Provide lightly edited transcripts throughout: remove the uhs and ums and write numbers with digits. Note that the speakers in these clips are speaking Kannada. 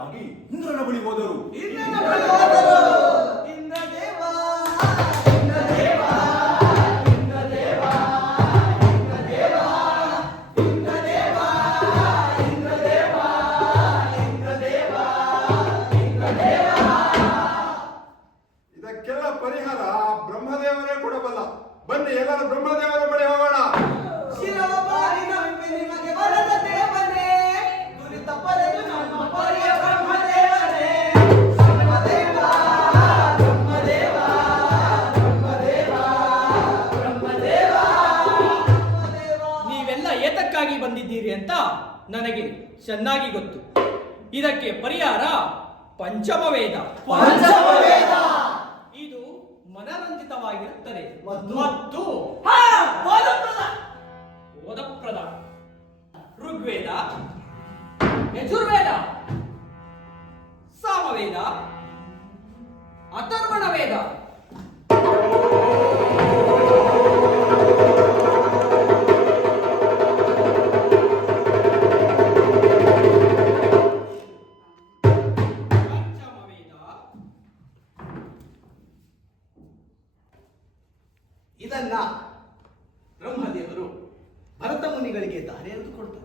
ಪರಿಹಾರಕ್ಕಾಗಿ ಇಂದ್ರನ ಬಳಿ ಹೋದರು. ಇದಕ್ಕೆಲ್ಲ ಪರಿಹಾರ ಬ್ರಹ್ಮದೇವರೇ ಕೊಡಬಲ್ಲ. ಬನ್ನಿ ಎಲ್ಲರೂ ಬ್ರಹ್ಮದೇವರ ಬಳಿ ಹೋಗೋಣ. ನೀವೆಲ್ಲ ಏತಕ್ಕಾಗಿ ಬಂದಿದ್ದೀರಿ ಅಂತ ನನಗೆ ಚೆನ್ನಾಗಿ ಗೊತ್ತು. ಇದಕ್ಕೆ ಪರಿಹಾರ ಪಂಚಮವೇದ. ಇದು ಮನರಂಜಿತವಾಗಿರುತ್ತದೆ ಮತ್ತು ಓದಪ್ರದ. ಋಗ್ವೇದ, ಯಜುರ್ವೇದ, ಸಾಮವೇದ, ಅಥರ್ವಣ ವೇದ, ಇದನ್ನ ಬ್ರಹ್ಮದೇವರು ಭರತ ಮುನಿಗಳಿಗೆ ದಾರಿ ಎರೆದು ಕೊಡ್ತಾರೆ.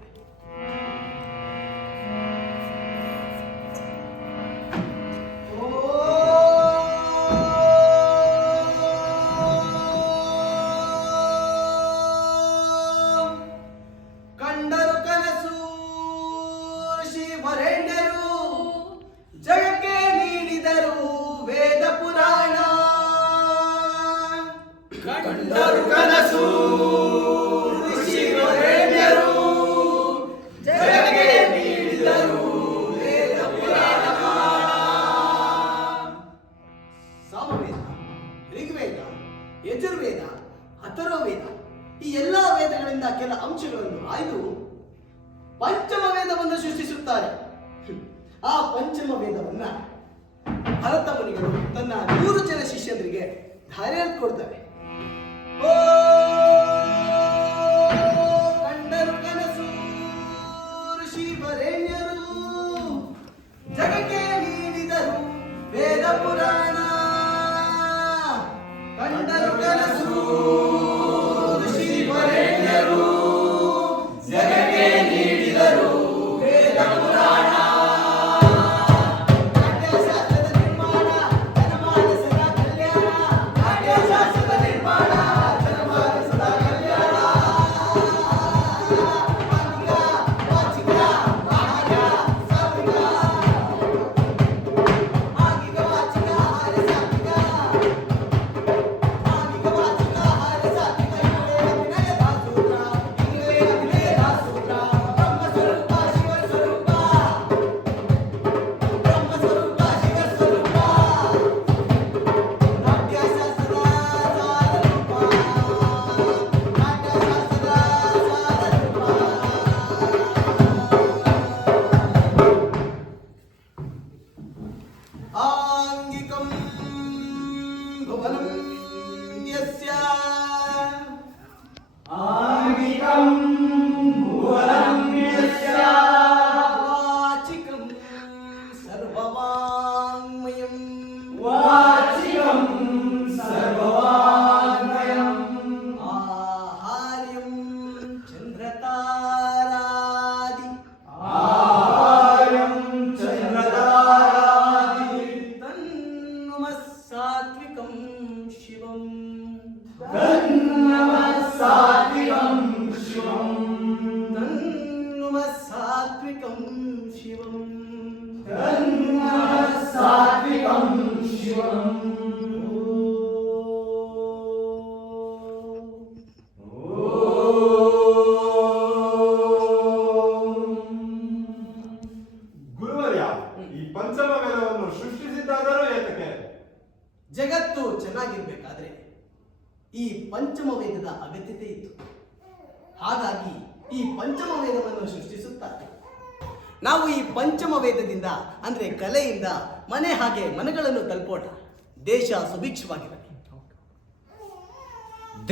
ಕಂಡರು ಕನಸು ಋಷಿ ವರೇಣ್ಯರು, ಜಗಕ್ಕೆ ನೀಡಿದರು ವೇದ ಪುರಾಣ. ಕಂಡರು ಕನಸು ಋಷಿ ವರೇಣ್ಯರು, ಜಗಕ್ಕೆ ನೀಡಿದರು ವೇದ ಪುರಾಣ. ಸಾಮವೇದ, ಋಗ್ವೇದ, ಯಜುರ್ವೇದ, ಅಥರ್ವವೇದ ಈ ಎಲ್ಲಾ ವೇದಗಳಿಂದ ಕೆಲ ಅಂಶಗಳನ್ನು ಆಯ್ದು ಪಂಚಮ ವೇದವನ್ನು ಸೃಷ್ಟಿಸುತ್ತಾರೆ. ಆ ಪಂಚಮ ವೇದವನ್ನ ಭರತ ಮುನಿಗಳು ತನ್ನ 100 ಜನ ಶಿಷ್ಯರಿಗೆ ಧಾರೆ ಕೊಡ್ತಾರೆ. ಕಂಡರು ಕನಸು ಋಷಿ ವರೇಣ್ಯರು, ಜಗಕ್ಕೆ ನೀಡಿದರು ವೇದ ಪುರಾಣ. ಕಂಡರು ಕನಸು ಋಷಿ ವರೇಣ್ಯರು, ಜಗಕ್ಕೆ ನೀಡಿದರು ವೇದ ಪುರಾಣ. ನಾಟ್ಯಶಾಸ್ತ್ರದ ನಿರ್ಮಾಣ ಜನಮಾನಸದ ಕಲ್ಯಾಣ. ನಾಟ್ಯಶಾಸ್ತ್ರದ ನಿರ್ಮಾಣ ಜನಮಾನಸದ ಕಲ್ಯಾಣ. ವಾಚಿಕ ವಾಚಿಕ ಸಾತ್ವಿಕ ಆಗಿಗ ವಾಚಿಕ ಹಾರ ಸಾತ್ವಿಕ. ಆಗಿಗ ವಾಚಿಕ ಹಾರ ಸಾತ್ವಿಕ. ವಿನಯದ ಸೂತ್ರ, ವಿನಯದ ಸೂತ್ರ. ಬ್ರಹ್ಮ ಸ್ವರೂಪ ಶಿವ ಸ್ವರೂಪ, ಬ್ರಹ್ಮ ಸ್ವರೂಪ ಶಿವ ಸ್ವರೂಪ. ನಾಟ್ಯಶಾಸ್ತ್ರದ ಸಾರರೂಪ, ನಾಟ್ಯಶಾಸ್ತ್ರದ ಸಾರರೂಪ. ಆಂಗಿಕಂ ಭುವನಂ ಯಸ್ಯ, ಆಂಗಿಕಂ ಭುವನಂ ಯಸ್ಯ. ವಾಚಿಕಂ ಸರ್ವವಾङ्मयಂ, ವಾಚಿಕಂ ಸರ್ವವಾङ्मयಂ. ಆಹಾರ್ಯಂ ಚಂದ್ರತಾರಾದಿ, ಆಹಾರ್ಯಂ ಚಂದ್ರತಾರಾದಿ. ತನ್ನಮಃ ಸಾತ್ವಿಕಂ ಶಿವಂ, ತನ್ನಮಃ ಸಾತ್ವಿಕಂ ಶಿವಂ. ತನ್ನಮಃ ಸಾತ್ವಿಕಂ ಶಿವಂ, ತನ್ನಮಃ ಸಾತ್ವಿಕಂ ಶಿವಂ. ಗುರುವರ್ಯ, ಈ ಪಂಚಮ ವೇದವನ್ನು ಸೃಷ್ಟಿಸಿದ್ದಾದರೂ ಏತಕ್ಕೆ? ಜಗತ್ತು ಚೆನ್ನಾಗಿರ್ಬೇಕಾದ್ರೆ ಈ ಪಂಚಮ ವೇದದ ಅಗತ್ಯತೆ ಇತ್ತು. ಹಾಗಾಗಿ ಈ ಪಂಚಮ ವೇದವನ್ನು ಸೃಷ್ಟಿಸುತ್ತಾರೆ. ನಾವು ಈ ಪಂಚಮ ವೇದದಿಂದ ಅಂದ್ರೆ ಕಲೆಯಿಂದ ಮನೆ ಹಾಗೆ ಮನೆಗಳನ್ನು ತಲುಪೋಣ. ದೇಶ ಸುಭಿಕ್ಷವಾಗಿರಲಿ,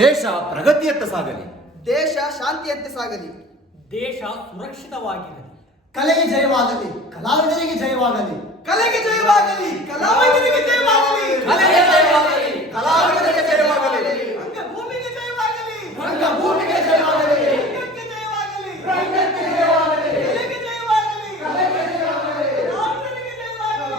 ದೇಶ ಪ್ರಗತಿಯತ್ತ ಸಾಗಲಿ, ದೇಶ ಶಾಂತಿಯಂತೆ ಸಾಗಲಿ, ದೇಶ ಸುರಕ್ಷಿತವಾಗಿರಲಿ, ಕಲೆಗೆ ಜಯವಾಗಲಿ, ಕಲಾವಿದರಿಗೆ ಜಯವಾಗಲಿ. ಕಲೆಗೆ ಜಯವಾಗಲಿ, ಕಲಾವಿದರಿಗೆ ಜಯವಾಗಲಿ. ಕಲೆಗೆ ಜಯವಾಗಲಿ, ಕಲಾವಿದರಿಗೆ ಜಯವಾಗಲಿ. ರಂಗಭೂಮಿಗೆ ಜಯವಾಗಲಿ, ರಂಗಭೂಮಿಗೆ ಜಯವಾಗಲಿ. ರಂಗಕ್ಕೆ ಜಯವಾಗಲಿ, ರಂಗಕ್ಕೆ ಜಯವಾಗಲಿ. ಕಲೆಗೆ ಜಯವಾಗಲಿ, ಕಲೆಗೆ ಜಯವಾಗಲಿ. ಕಲಾವಿದರಿಗೆ ಜಯವಾಗಲಿ.